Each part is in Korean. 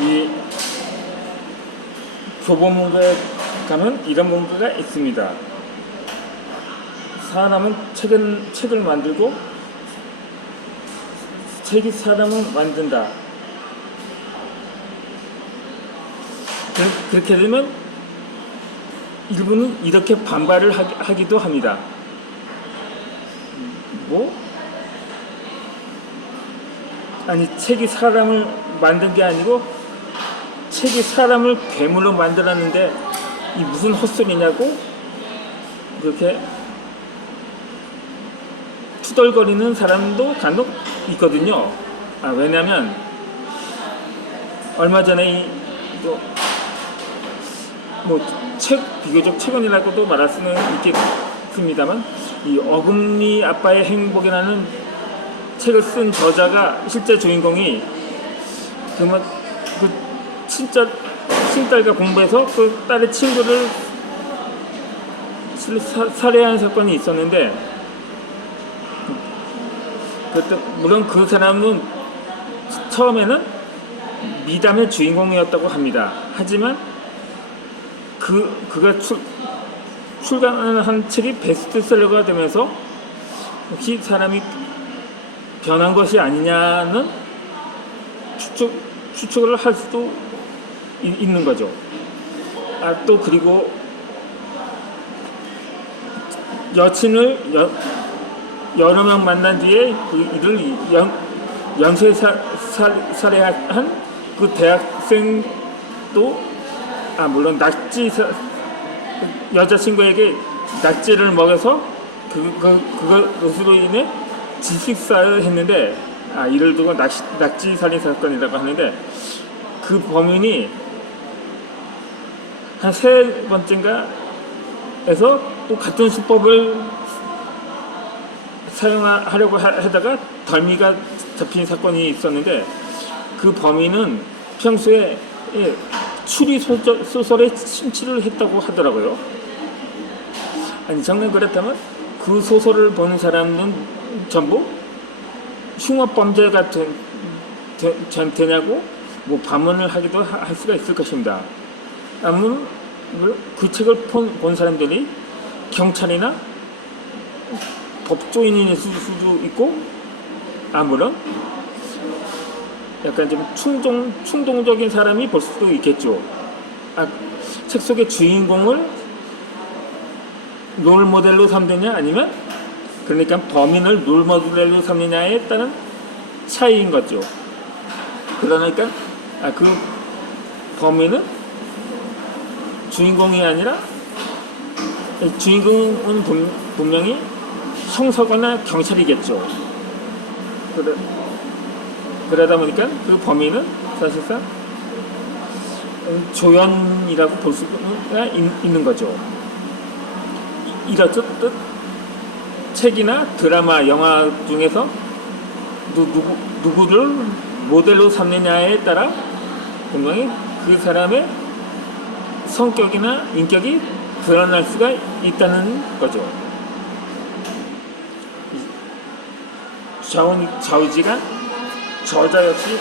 이 교보문고에 가면 이런 문구가 있습니다. 사람은 책을 만들고 책이 사람을 만든다. 그렇게 되면 일부는 이렇게 반발을 하기도 합니다. 아니, 책이 사람을 만든 게 아니고 책이 사람을 괴물로 만들었는데 이 무슨 헛소리냐고 그렇게 투덜거리는 사람도 간혹 있거든요. 왜냐면 얼마 전에 비교적 최근이라고도 말할 수는 있겠습니다만, 이 어금니 아빠의 행복이라는 책을 쓴 저자가 실제 주인공이 그 친딸과 공부해서 그 딸의 친구를 살해한 사건이 있었는데, 물론 그 사람은 처음에는 미담의 주인공이었다고 합니다. 하지만 그가 출간한 책이 베스트셀러가 되면서 혹시 사람이 변한 것이 아니냐는 추측을 할 수도 있는 거죠. 또 그리고 여친을 여러 명 만난 뒤에 이를 연쇄 살해한 그 대학생도 물론 여자친구에게 낙지를 먹여서 그것으로 인해 질식사를 했는데, 이를 두고 낙지 살인 사건이라고 하는데, 그 범인이 한 3번째인가 해서 또 같은 수법을 사용하려고 하다가 덜미가 잡힌 사건이 있었는데, 그 범인은 평소에 추리 소설에 심취를 했다고 하더라고요. 정말 그렇다면 그 소설을 보는 사람은 전부 흉악범죄가 되냐고 반문을 하기도 할 수가 있을 것입니다. 아무튼 그 책을 본 사람들이 경찰이나 법조인일 수도 있고, 물론 약간 좀 충동적인 사람이 볼 수도 있겠죠. 책 속의 주인공을 롤모델로 삼느냐, 아니면 그러니까 범인을 롤모델로 삼느냐에 따른 차이인 거죠. 그러니까 그 범인은 주인공이 아니라, 주인공은 분명히 형사거나 경찰이겠죠. 그러다 보니까 그 범인은 사실상 조연이라고 볼 수가 있는 거죠. 이렇듯 책이나 드라마, 영화 중에서 누구를 모델로 삼느냐에 따라 분명히 그 사람의 성격이나 인격이 드러날 수가 있다는 거죠. 좌우지간 저자 역시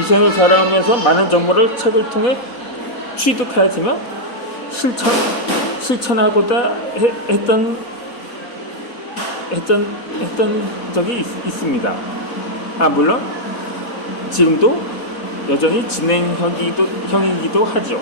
이생을 살아오면서 많은 정보를 책을 통해 취득하지만 실천하고자 했던 적이 있습니다. 물론 지금도 여전히 진행형이기도 하죠.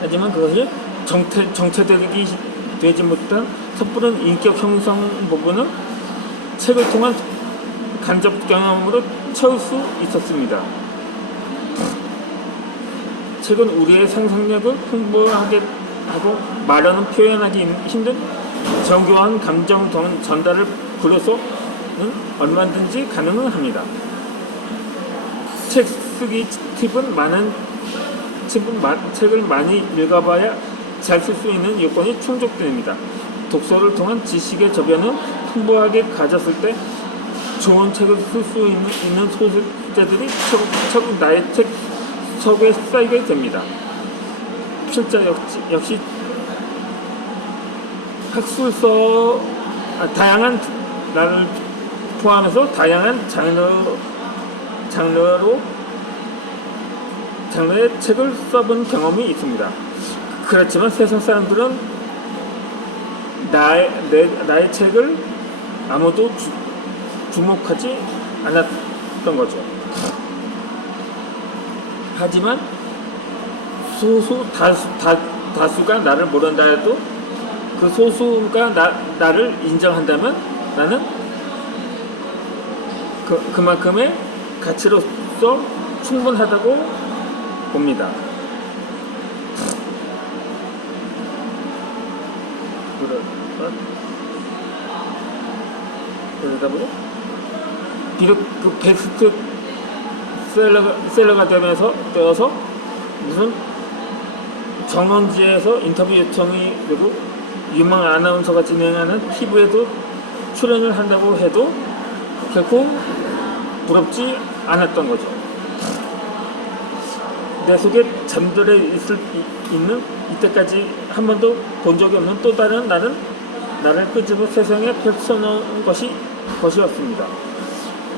하지만 그것이 정체되지 못한 섣부른 인격 형성 부분은 책을 통한 간접 경험으로 채울 수 있었습니다. 책은 우리의 상상력을 풍부하게 하고 말로는 표현하기 힘든 정교한 감정 전달을 글로서는 얼마든지 가능은 합니다. 책 쓰기 팁은 책을 많이 읽어봐야 잘 쓸 수 있는 요건이 충족됩니다. 독서를 통한 지식의 저변을 풍부하게 가졌을 때 좋은 책을 쓸 수 있는 소설자들이 차곡차곡 나의 책 서구에 쌓이게 됩니다. 필자 역시 학술서 다양한 나를 포함해서 다양한 장르의 책을 써본 경험이 있습니다. 그렇지만 세상 사람들은 나의 책을 아무도 주목하지 않았던 거죠. 하지만 다수가 나를 모른다 해도 그 소수가 나를 인정한다면 나는 그만큼의 가치로서 충분하다고 봅니다. 그러다 보니 비록 그 베스트셀러가 되어서 무슨 정원지에서 인터뷰 요청이 되고 유망 아나운서가 진행하는 TV에도 출연을 한다고 해도 결코 부럽지 않았던 거죠. 내 속에 잠들어 있는 이때까지 한 번도 본 적이 없는 또 다른 나를 끄집어 세상에 펼쳐놓은 것이었습니다.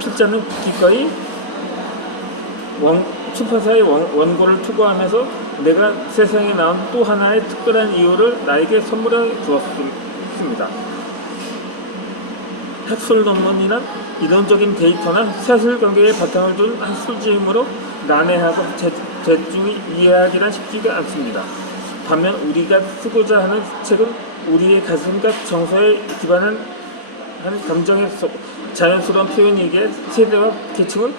필자는 기꺼이 출판사의 원고를 투고하면서 내가 세상에 나온 또 하나의 특별한 이유를 나에게 선물해 주었습니다. 학술 논문이란 이론적인 데이터나 사실관계에 바탕을 둔 술지음으로 난해하고 대중이 이해하기란 쉽지가 않습니다. 반면 우리가 쓰고자 하는 책은 우리의 가슴과 정서에 기반한 감정의 자연스러운 표현이기에 세대와 계층을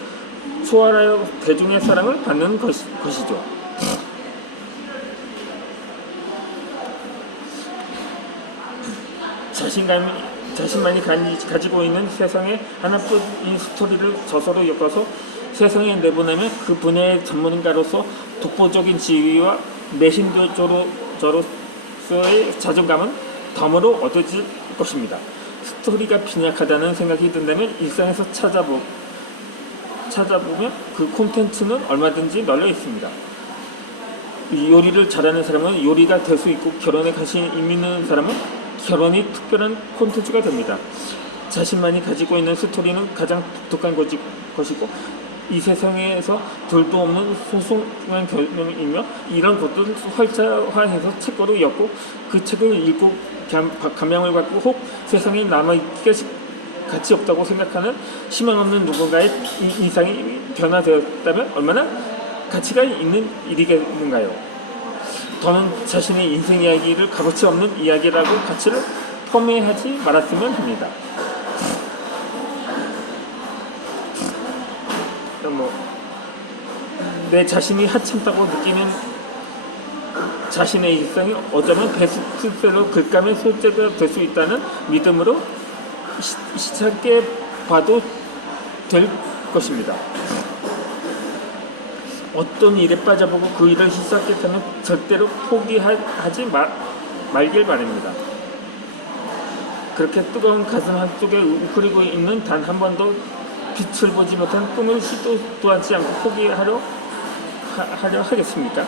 초월하여 대중의 사랑을 받는 것이죠. 자신만이 가지고 있는 세상의 하나뿐인 스토리를 저서로 엮어서 세상에 내보내면 그 분야의 전문가로서 독보적인 지위와 메신저로서의 자존감은 덤으로 얻어질 것입니다. 스토리가 빈약하다는 생각이 든다면 일상에서 찾아보면 그 콘텐츠는 얼마든지 널려 있습니다. 요리를 잘하는 사람은 요리가 될 수 있고 결혼에 관심 있는 사람은 결혼이 특별한 콘텐츠가 됩니다. 자신만이 가지고 있는 스토리는 가장 독특한 것이고 이 세상에서 둘도 없는 소중한 경험이며 이런 것들을 활자화해서 책으로 엮고 그 책을 읽고 감명을 받고 혹 세상에 남아있기가 가치 없다고 생각하는 희망 없는 누군가의 인상이 변화되었다면 얼마나 가치가 있는 일이겠는가요? 더는 자신의 인생 이야기를 값어치 없는 이야기라고 가치를 폄훼하지 말았으면 합니다. 내 자신이 하찮다고 느끼는 자신의 일상이 어쩌면 베스트셀러 글감의 소재가 될 수 있다는 믿음으로 시작해 봐도 될 것입니다. 어떤 일에 빠져보고 그 일을 시작했다면 절대로 포기하지 말길 바랍니다. 그렇게 뜨거운 가슴 한쪽에 웅크리고 있는 단 한 번도 빛을 보지 못한 꿈을 시도도 하지 않고 포기하려 하겠습니까?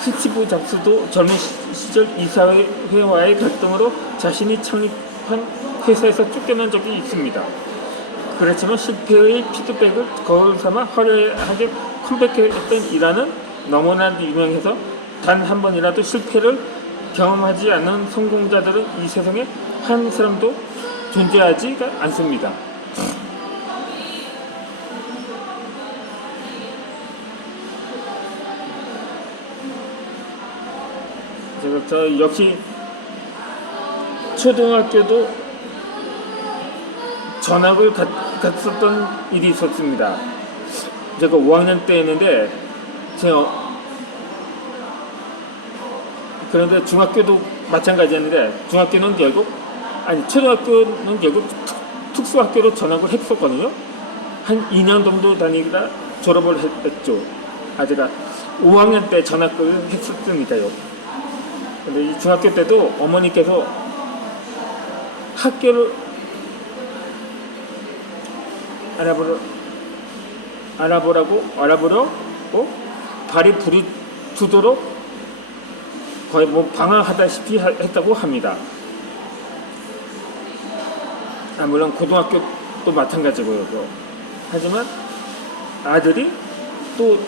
스티브 잡스도 젊은 시절 이사회와의 갈등으로 자신이 창립한 회사에서 쫓겨난 적이 있습니다. 그렇지만 실패의 피드백을 거울 삼아 화려하게 컴백했던 일화는 너무나 유명해서 단 한 번이라도 실패를 경험하지 않는 성공자들은 이 세상에 한 사람도 존재하지 않습니다. 저 역시 초등학교도 전학을 갔었던 일이 있었습니다. 제가 5학년 때였는데 그런데 중학교도 마찬가지였는데 초등학교는 결국 특수학교로 전학을 했었거든요. 한 2년 정도 다니다 졸업을 했죠. 제가 5학년 때 전학을 했었으니까요. 근데 이 중학교 때도 어머니께서 학교를 알아보라고 발이 부르도록 거의 방황하다시피 했다고 합니다. 물론 고등학교 또 마찬가지고요. 하지만 아들이 또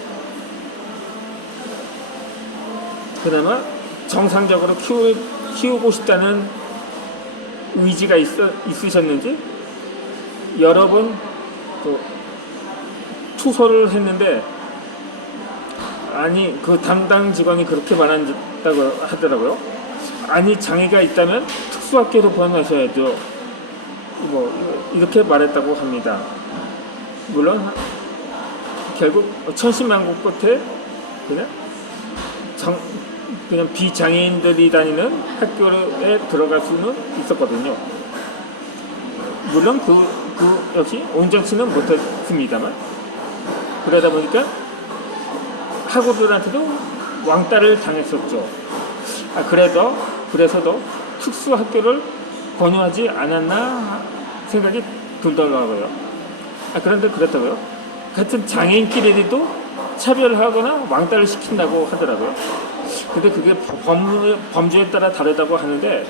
그나마 정상적으로 키우고 싶다는 의지가 있으셨는지 여러 번 또 투서를 했는데, 아니 그 담당 직원이 그렇게 말한다고 하더라고요. 아니 장애가 있다면 특수학교로 보내셔야죠. 이렇게 말했다고 합니다. 물론 결국 천신만고 끝에 그냥 비장애인들이 다니는 학교에 들어갈 수는 있었거든요. 물론 그 역시 온전치는 못했습니다만, 그러다 보니까 학우들한테도 왕따를 당했었죠. 그래서도 특수학교를 권유하지 않았나 생각이 들더라고요. 그런데 그렇다고요. 같은 장애인끼리도 차별하거나 왕따를 시킨다고 하더라고요. 근데 그게 범죄에 따라 다르다고 하는데,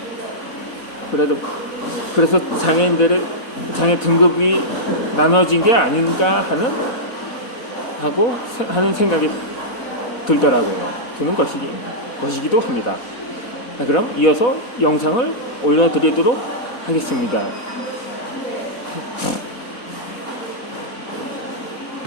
그래서 장애 등급이 나눠진 게 아닌가 하는 생각이 들더라고요. 드는 것이기도 합니다. 그럼 이어서 영상을 올려드리도록 하겠습니다.